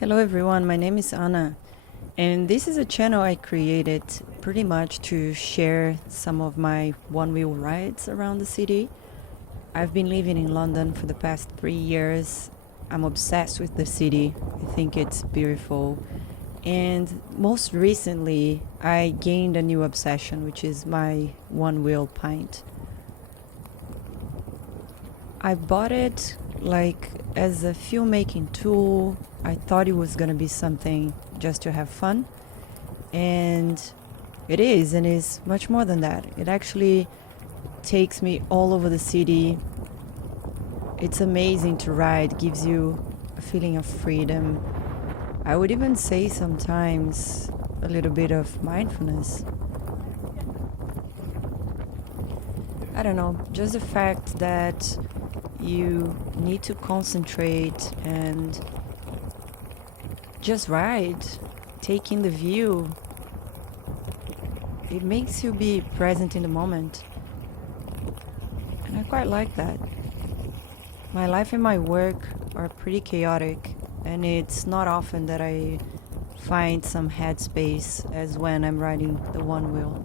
Hello everyone, my name is Anna, and this is a channel I created pretty much to share some of my one-wheel rides around the city. I've been living in London for the past 3 years. I'm obsessed with the city. I think it's beautiful. And most recently, I gained a new obsession, which is my one-wheel pint. I bought it as a filmmaking tool. I thought it was gonna be something just to have fun, and it is, and is much more than that. It actually takes me all over the city. It's amazing to ride, gives you a feeling of freedom. I would even say sometimes a little bit of mindfulness. I don't know, just the fact that you need to concentrate and just ride, take in the view. It makes you be present in the moment. And I quite like that. My life and my work are pretty chaotic, and it's not often that I find some headspace as when I'm riding the one wheel.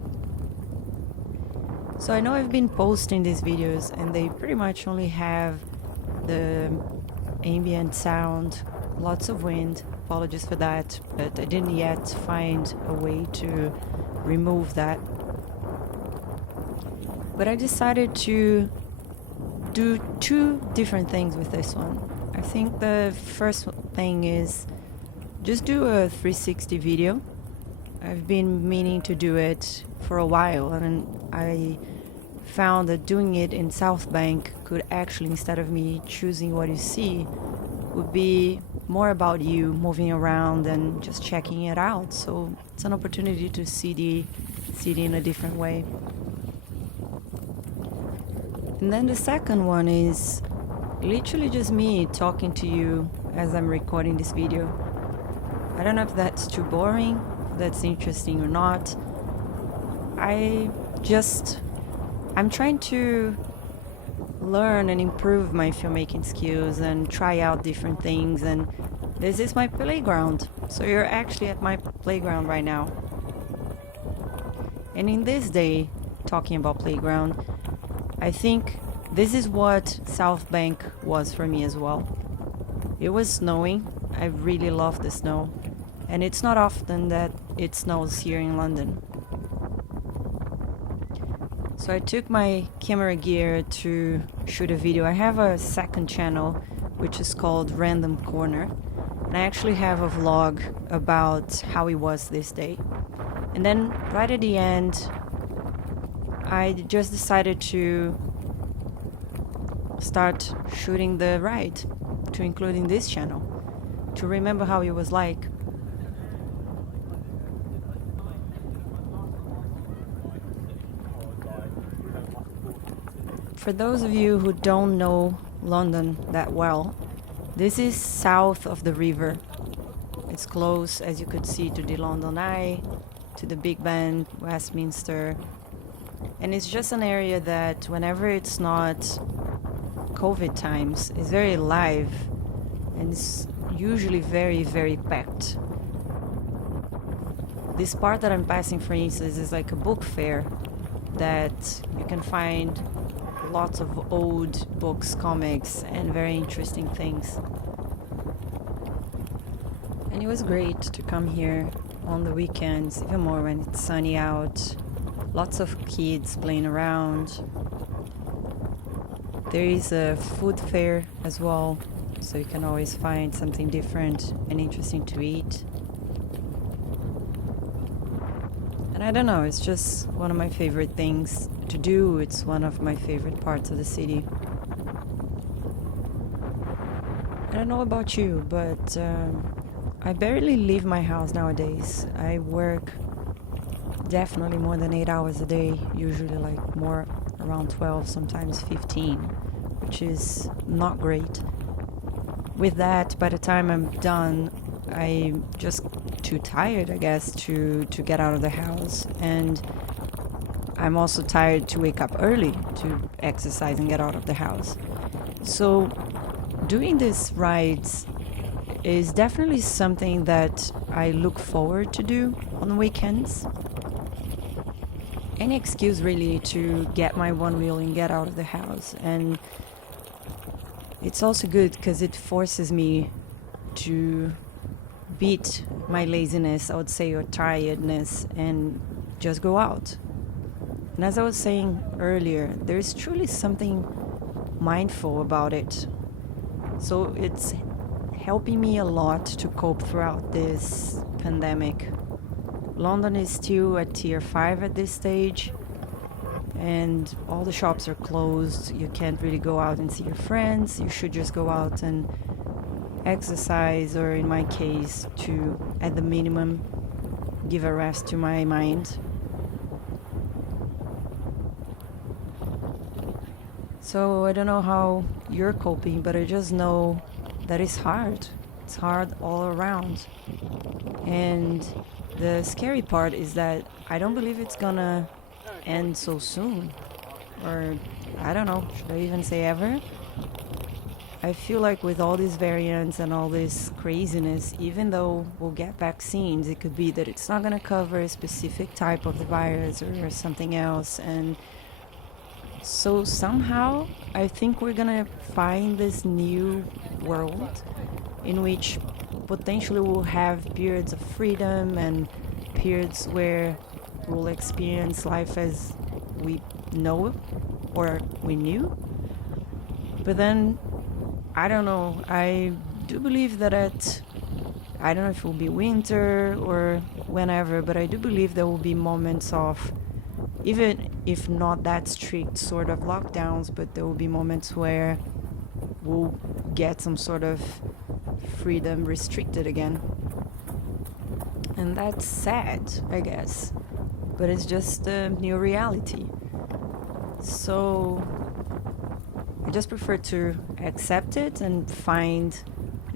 So I know I've been posting these videos and they pretty much only have the ambient sound, lots of wind. Apologies for that, but I didn't yet find a way to remove that. But I decided to do two different things with this one. I think the first thing is just do a 360 video. I've been meaning to do it for a while, and I found that doing it in Southbank could actually, instead of me choosing what you see, would be more about you moving around and just checking it out. So it's an opportunity to see the city in a different way. And then the second one is literally just me talking to you as I'm recording this video. I don't know if that's too boring, if that's interesting or not. I'm trying to learn and improve my filmmaking skills and try out different things, and this is my playground. So you're actually at my playground right now. And in this day, talking about playground, I think this is what Southbank was for me as well. It was snowing. I really love the snow, and it's not often that it snows here in London. So I took my camera gear to shoot a video. I have a second channel which is called Random Corner, and I actually have a vlog about how it was this day. And then right at the end, I just decided to start shooting the ride to include in this channel, to remember how it was like. For those of you who don't know London that well, this is south of the river. It's close, as you could see, to the London Eye, to the Big Ben, Westminster. And it's just an area that whenever it's not COVID times, is very live, and it's usually very, very packed. This part that I'm passing, for instance, is like a book fair that you can find lots of old books, comics, and very interesting things. And it was great to come here on the weekends, even more when it's sunny out. Lots of kids playing around. There is a food fair as well, so you can always find something different and interesting to eat. And I don't know, it's just one of my favorite things to do. It's one of my favorite parts of the city. I don't know about you, but I barely leave my house nowadays. I work definitely more than 8 hours a day, usually like more around 12, sometimes 15, which is not great. With that, by the time I'm done, I'm just too tired, I guess, to get out of the house. And I'm also tired to wake up early to exercise and get out of the house. So doing these rides is definitely something that I look forward to do on weekends. Any excuse really to get my one wheel and get out of the house. And it's also good because it forces me to beat my laziness, I would say, or tiredness, and just go out. And as I was saying earlier, there's truly something mindful about it. So it's helping me a lot to cope throughout this pandemic. London is still at tier 5 at this stage, and all the shops are closed. You can't really go out and see your friends. You should just go out and exercise, or in my case, to, at the minimum, give a rest to my mind. So I don't know how you're coping, but I just know that it's hard. It's hard all around. And the scary part is that I don't believe it's gonna end so soon. Or, I don't know, should I even say ever? I feel like with all these variants and all this craziness, even though we'll get vaccines, it could be that it's not gonna cover a specific type of the virus or something else. And so somehow I think we're gonna find this new world in which potentially we'll have periods of freedom and periods where we'll experience life as we know or we knew. But then, I don't know, I do believe that I don't know if it will be winter or whenever, but I do believe there will be moments of, even if not that strict sort of lockdowns, but there will be moments where we'll get some sort of freedom restricted again. And that's sad, I guess, but it's just a new reality. So I just prefer to accept it and find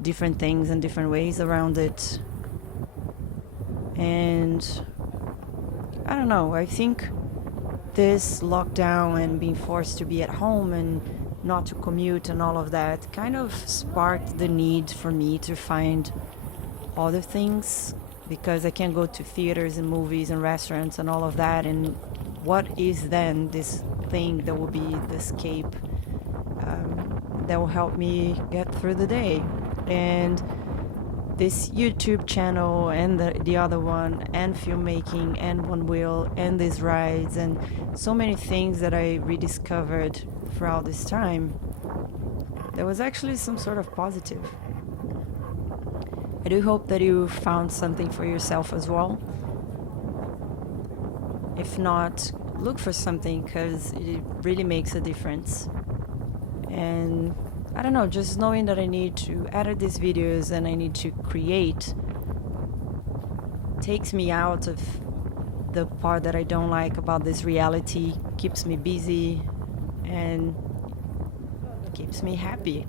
different things and different ways around it. And I don't know, I think this lockdown and being forced to be at home and not to commute and all of that kind of sparked the need for me to find other things, because I can't go to theaters and movies and restaurants and all of that. And what is then this thing that will be the escape that will help me get through the day? And this YouTube channel and the other one, and filmmaking, and one wheel, and these rides, and so many things that I rediscovered throughout this time, there was actually some sort of positive. I do hope that you found something for yourself as well. If not, look for something, because it really makes a difference. And I don't know, just knowing that I need to edit these videos and I need to create takes me out of the part that I don't like about this reality, keeps me busy and keeps me happy.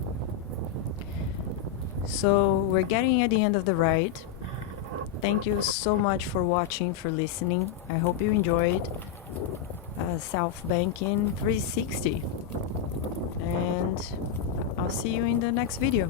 So we're getting at the end of the ride. Thank you so much for watching, for listening. I hope you enjoyed Southbank in 360. And I'll see you in the next video.